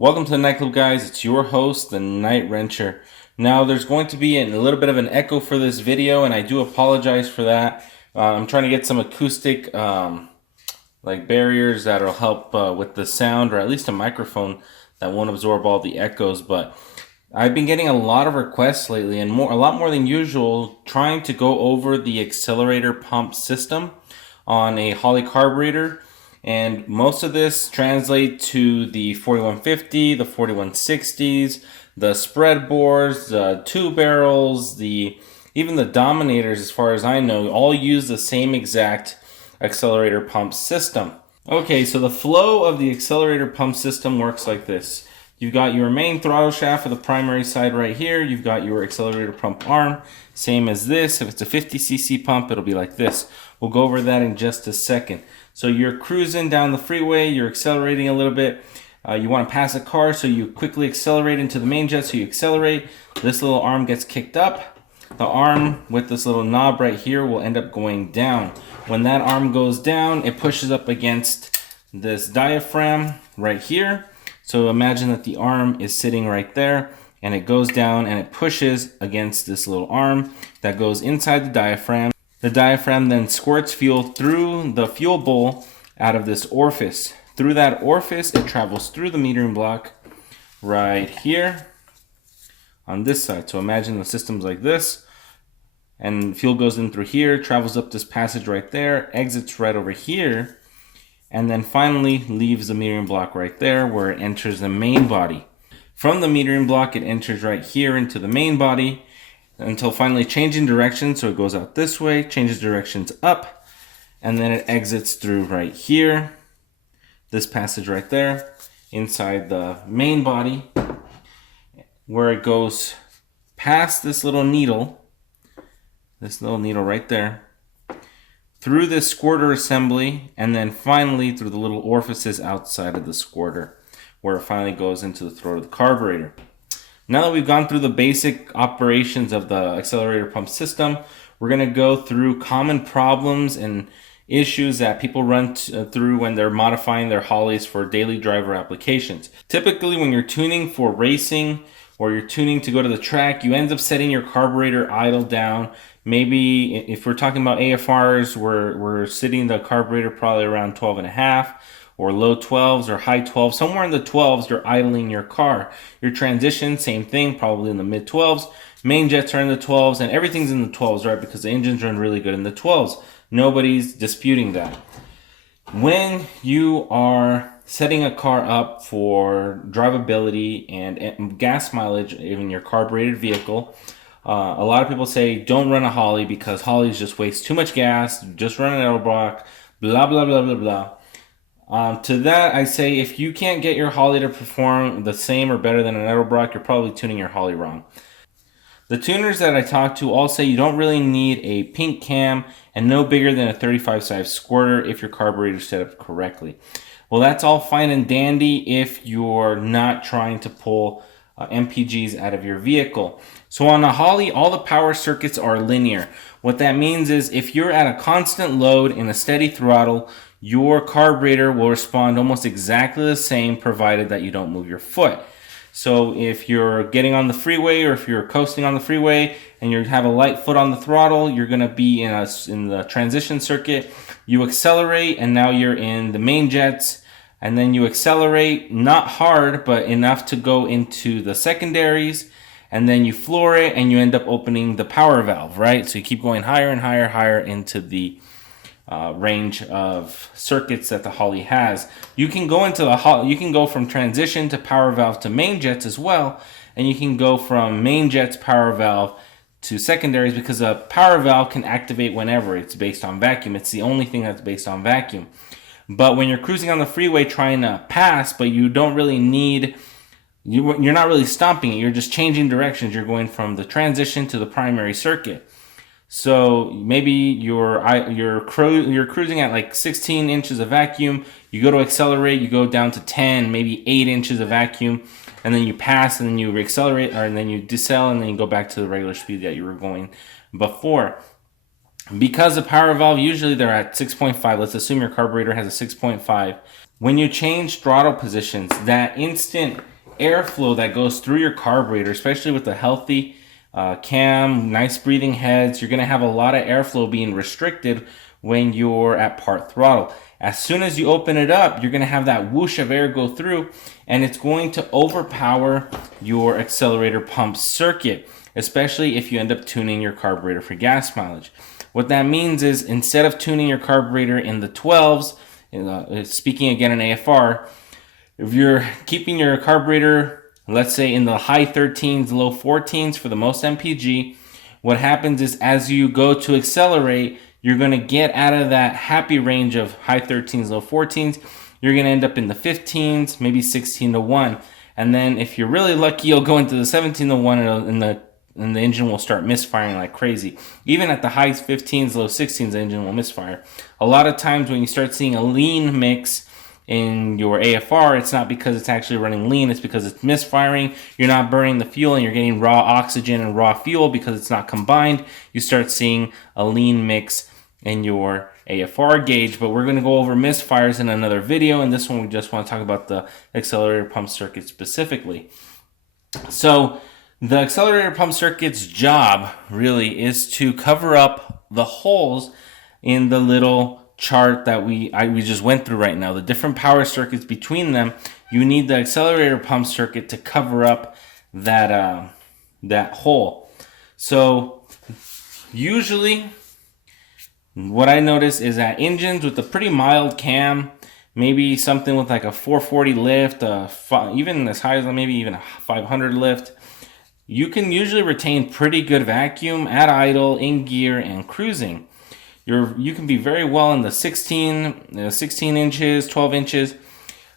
Welcome to the nightclub, guys. It's your host, the Night Wrencher. Now, there's going to be a little bit of an echo for this video, and I do apologize for that. I'm trying to get some acoustic barriers that'll help with the sound, or at least a microphone that won't absorb all the echoes. But I've been getting a lot of requests lately, and a lot more than usual, trying to go over the accelerator pump system on a Holley Carburetor. And most of this translate to the 4150, the 4160s, the spreadbores, the 2 barrels, even the Dominators, as far as I know, all use the same exact accelerator pump system. Okay, so the flow of the accelerator pump system works like this. You've got your main throttle shaft for the primary side right here. You've got your accelerator pump arm, same as this. If it's a 50cc pump, it'll be like this. We'll go over that in just a second. So you're cruising down the freeway, you're accelerating a little bit. You want to pass a car, so you quickly accelerate into the main jet, so you accelerate. This little arm gets kicked up. The arm with this little knob right here will end up going down. When that arm goes down, it pushes up against this diaphragm right here. So imagine that the arm is sitting right there, and it goes down and it pushes against this little arm that goes inside the diaphragm. The diaphragm then squirts fuel through the fuel bowl out of this orifice. Through that orifice, it travels through the metering block right here on this side. So imagine the system's like this, and fuel goes in through here, travels up this passage right there, exits right over here, and then finally leaves the metering block right there where it enters the main body. From the metering block, it enters right here into the main body until finally changing direction. So it goes out this way, changes directions up, and then it exits through right here, this passage right there, inside the main body, where it goes past this little needle right there, through this squirter assembly, and then finally through the little orifices outside of the squirter, where it finally goes into the throat of the carburetor. Now that we've gone through the basic operations of the accelerator pump system, we're going to go through common problems and issues that people run through when they're modifying their Holleys for daily driver applications. Typically, when you're tuning for racing or you're tuning to go to the track, you end up setting your carburetor idle down. Maybe if we're talking about AFRs, we're sitting the carburetor probably around 12.5. or low 12s or high 12s. Somewhere in the 12s, you're idling your car. Your transition, same thing, probably in the mid 12s. Main jets are in the 12s, and everything's in the 12s, right? Because the engines run really good in the 12s. Nobody's disputing that. When you are setting a car up for drivability and gas mileage in your carbureted vehicle, a lot of people say don't run a Holley because Holleys just waste too much gas, just run an Edelbrock, blah, blah, blah, blah, blah. To that, I say if you can't get your Holley to perform the same or better than an Edelbrock, you're probably tuning your Holley wrong. The tuners that I talk to all say you don't really need a pink cam and no bigger than a 35 size squirter if your carburetor is set up correctly. Well, that's all fine and dandy if you're not trying to pull MPGs out of your vehicle. So on a Holley, all the power circuits are linear. What that means is if you're at a constant load in a steady throttle, your carburetor will respond almost exactly the same, provided that you don't move your foot. So if you're getting on the freeway or if you're coasting on the freeway and you have a light foot on the throttle, you're going to be in the transition circuit. You accelerate and now you're in the main jets, and then you accelerate not hard but enough to go into the secondaries, and then you floor it and you end up opening the power valve, right? So you keep going higher and higher into the range of circuits that the Holley has. You can go from transition to power valve to main jets as well, and you can go from main jets power valve to secondaries, because a power valve can activate whenever. It's based on vacuum. It's the only thing that's based on vacuum. But when you're cruising on the freeway trying to pass, but you don't really need, you're not really stomping it, you're just changing directions. You're going from the transition to the primary circuit. So maybe you're cruising at like 16 inches of vacuum. You go to accelerate, you go down to 10, maybe 8 inches of vacuum, and then you pass, and then you reaccelerate, and then you decel, and then you go back to the regular speed that you were going before. Because the power valve, usually they're at 6.5. Let's assume your carburetor has a 6.5. When you change throttle positions, that instant airflow that goes through your carburetor, especially with a healthy cam, nice breathing heads, you're going to have a lot of airflow being restricted when you're at part throttle. As soon as you open it up, you're going to have that whoosh of air go through, and it's going to overpower your accelerator pump circuit, especially if you end up tuning your carburetor for gas mileage. What that means is, instead of tuning your carburetor in the 12s, speaking again in AFR, if you're keeping your carburetor, let's say in the high 13s, low 14s for the most MPG, what happens is as you go to accelerate, you're going to get out of that happy range of high 13s, low 14s. You're going to end up in the 15s, maybe 16 to 1. And then if you're really lucky, you'll go into the 17 to 1 and the engine will start misfiring like crazy. Even at the high 15s, low 16s, the engine will misfire. A lot of times when you start seeing a lean mix in your AFR, it's not because it's actually running lean, it's because it's misfiring. You're not burning the fuel and you're getting raw oxygen and raw fuel because it's not combined. You start seeing a lean mix in your AFR gauge, but we're going to go over misfires in another video. In this one, we just want to talk about the accelerator pump circuit specifically. So the accelerator pump circuit's job really is to cover up the holes in the little chart that we just went through right now. The different power circuits between them, you need the accelerator pump circuit to cover up that hole. So usually what I notice is that engines with a pretty mild cam, maybe something with like a 440 lift, even as high as maybe even a 500 lift, you can usually retain pretty good vacuum at idle, in gear, and cruising. You can be very well in the 16 inches, 12 inches,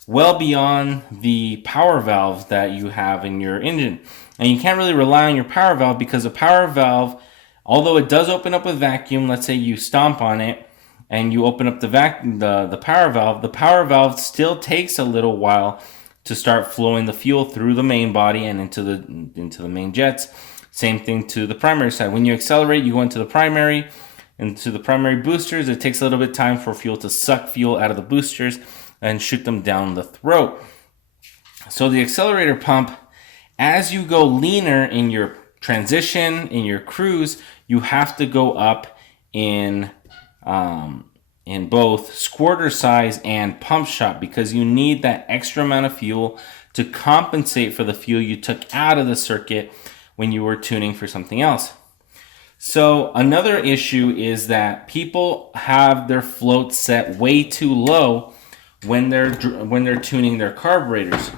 well beyond the power valve that you have in your engine. And you can't really rely on your power valve because a power valve, although it does open up with vacuum, let's say you stomp on it and you open up the power valve still takes a little while to start flowing the fuel through the main body and into the main jets. Same thing to the primary side. When you accelerate, you go into the primary boosters. It takes a little bit of time for fuel to suck fuel out of the boosters and shoot them down the throat. So the accelerator pump, as you go leaner in your transition, in your cruise, you have to go up in both squirter size and pump shot because you need that extra amount of fuel to compensate for the fuel you took out of the circuit when you were tuning for something else. So another issue is that people have their float set way too low when they're tuning their carburetors.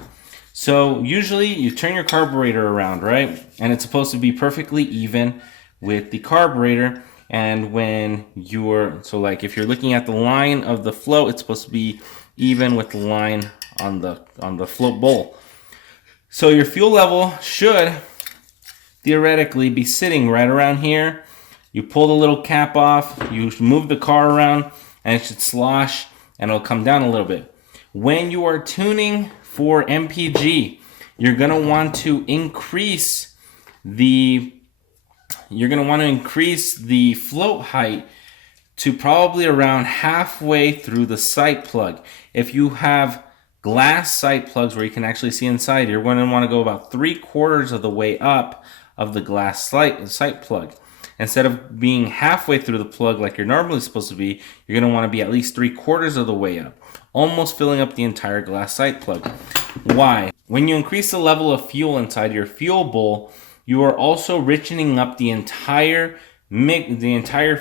So usually you turn your carburetor around, right? And it's supposed to be perfectly even with the carburetor. And when if you're looking at the line of the float, it's supposed to be even with the line on the float bowl. So your fuel level should theoretically be sitting right around here. You pull the little cap off, you move the car around, and it should slosh and it'll come down a little bit. When you are tuning for MPG, you're going to want to increase the float height to probably around halfway through the sight plug. If you have glass sight plugs where you can actually see inside, you're going to want to go about 3/4 of the way up of the glass sight plug. Instead of being halfway through the plug like you're normally supposed to be, you're going to want to be at least 3/4 of the way up, almost filling up the entire glass sight plug. Why? When you increase the level of fuel inside your fuel bowl, you are also richening up the entire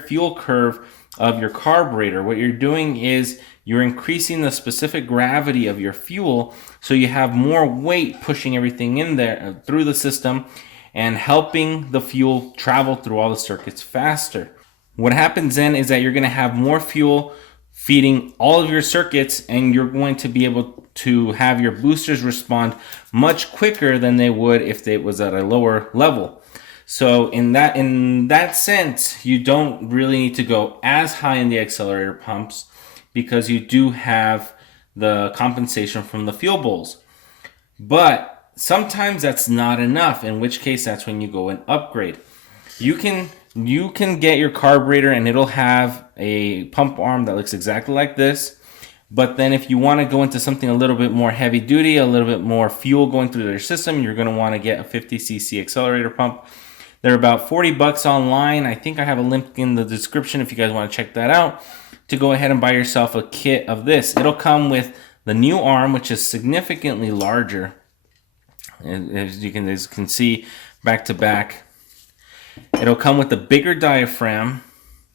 fuel curve of your carburetor. What you're doing is you're increasing the specific gravity of your fuel, so you have more weight pushing everything in there through the system and helping the fuel travel through all the circuits faster. What happens then is that you're going to have more fuel feeding all of your circuits, and you're going to be able to have your boosters respond much quicker than they would if it was at a lower level. So in that sense, you don't really need to go as high in the accelerator pumps because you do have the compensation from the fuel bowls. But sometimes that's not enough, in which case that's when you go and upgrade. You can get your carburetor and it'll have a pump arm that looks exactly like this, But then if you want to go into something a little bit more heavy duty, a little bit more fuel going through their system, you're going to want to get a 50cc accelerator pump. They're about 40 bucks online. I think I have a link in the description if you guys want to check that out, to go ahead and buy yourself a kit of this. It'll come with the new arm, which is significantly larger. As you can see, back to back. It'll come with the bigger diaphragm,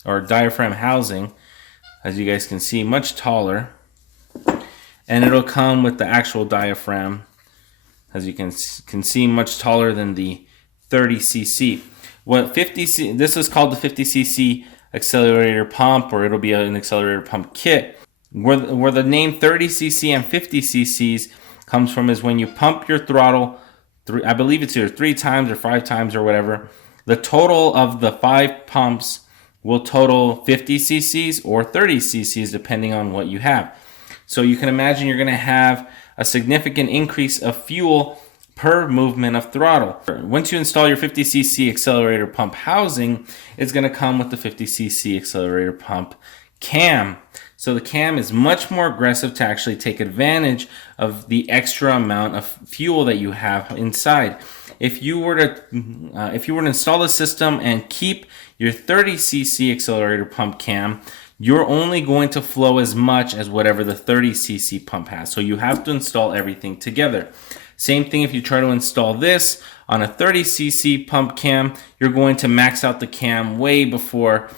or diaphragm housing, as you guys can see, much taller. And it'll come with the actual diaphragm, as you can see, much taller than the 30cc. This is called the 50cc accelerator pump, or it'll be an accelerator pump kit. Where the name 30cc and 50cc's comes from is when you pump your throttle, I believe it's either 3 times or 5 times or whatever, the total of the 5 pumps will total 50 cc's or 30 cc's depending on what you have. So you can imagine you're going to have a significant increase of fuel per movement of throttle. Once you install your 50cc accelerator pump housing, it's going to come with the 50cc accelerator pump cam. So the cam is much more aggressive to actually take advantage of the extra amount of fuel that you have inside. If you were to install the system and keep your 30cc accelerator pump cam, you're only going to flow as much as whatever the 30cc pump has. So you have to install everything together. Same thing if you try to install this on a 30cc pump cam, you're going to max out the cam way before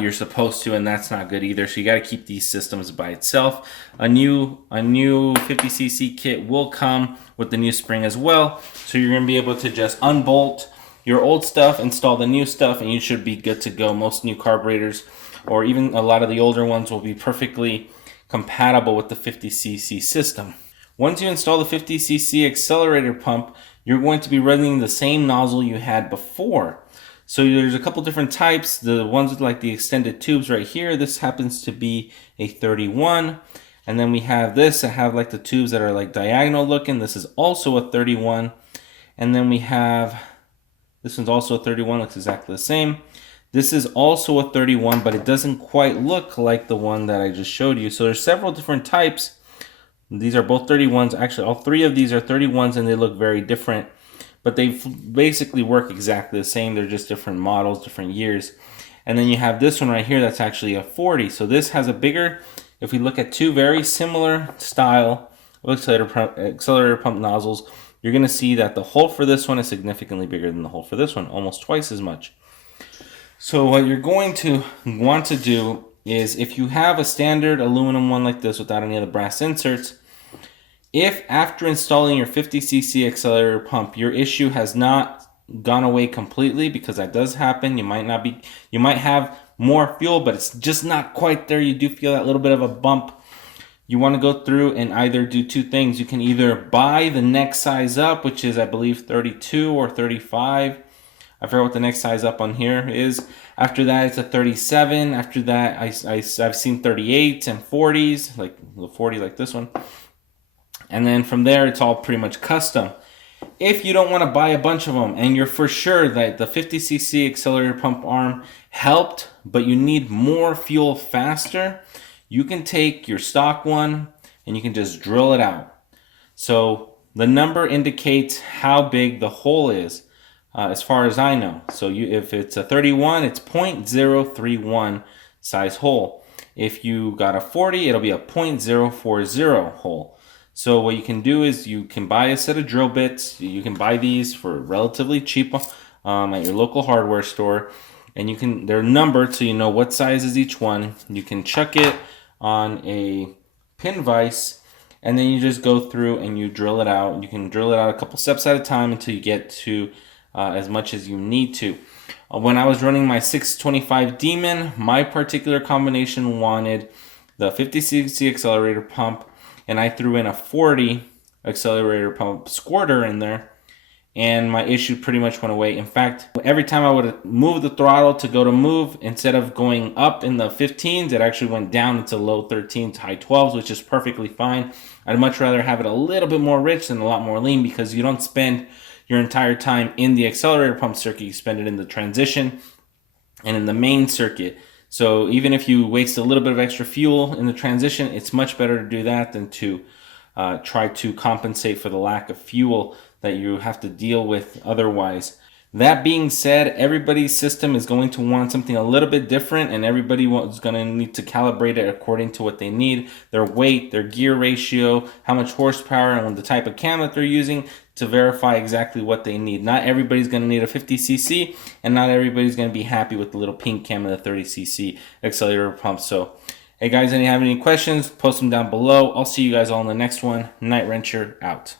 you're supposed to, and that's not good either. So you got to keep these systems by itself. A new 50cc kit will come with the new spring as well. So you're going to be able to just unbolt your old stuff, install the new stuff, and you should be good to go. Most new carburetors, or even a lot of the older ones, will be perfectly compatible with the 50cc system. Once you install the 50cc accelerator pump, you're going to be running the same nozzle you had before. So there's a couple different types. The ones with like the extended tubes right here, this happens to be a 31. And then we have this that have like the tubes that are like diagonal looking. This is also a 31. And then we have, this one's also a 31, looks exactly the same. This is also a 31, but it doesn't quite look like the one that I just showed you. So there's several different types. These are both 31s. Actually, all 3 of these are 31s, and they look very different. But they basically work exactly the same. They're just different models, different years. And then you have this one right here that's actually a 40. So this has a bigger, if we look at 2 very similar style accelerator pump nozzles, you're going to see that the hole for this one is significantly bigger than the hole for this one, almost twice as much. So what you're going to want to do is, if you have a standard aluminum one like this without any of the brass inserts, if after installing your 50cc accelerator pump, your issue has not gone away completely, because that does happen, you might have more fuel, but it's just not quite there. You do feel that little bit of a bump. You want to go through and either do 2 things. You can either buy the next size up, which is I believe 32 or 35. I forget what the next size up on here is. After that, it's a 37. After that, I've seen 38s and 40s, like the 40 like this one. And then from there, it's all pretty much custom. If you don't want to buy a bunch of them, and you're for sure that the 50cc accelerator pump arm helped, but you need more fuel faster, you can take your stock one and you can just drill it out. So the number indicates how big the hole is, as far as I know. So if it's a 31, it's 0.031 size hole. If you got a 40, it'll be a 0.040 hole. So what you can do is you can buy a set of drill bits. You can buy these for relatively cheap at your local hardware store, and they're numbered so you know what size is each one. You can chuck it on a pin vise, and then you just go through and you drill it out. You can drill it out a couple steps at a time until you get to as much as you need to. When I was running my 625 Demon, my particular combination wanted the 50cc accelerator pump, and I threw in a 40 accelerator pump squirter in there, and my issue pretty much went away. In fact, every time I would move the throttle to go to move, instead of going up in the 15s, it actually went down into low 13s, high 12s, which is perfectly fine. I'd much rather have it a little bit more rich than a lot more lean, because you don't spend your entire time in the accelerator pump circuit. You spend it in the transition and in the main circuit. So even if you waste a little bit of extra fuel in the transition, it's much better to do that than to try to compensate for the lack of fuel that you have to deal with otherwise. That being said, everybody's system is going to want something a little bit different, and everybody is going to need to calibrate it according to what they need, their weight, their gear ratio, how much horsepower, and the type of cam that they're using to verify exactly what they need. Not everybody's going to need a 50cc, and not everybody's going to be happy with the little pink cam and the 30cc accelerator pump. So, hey guys, have any questions, post them down below. I'll see you guys all in the next one. Night Wrencher out.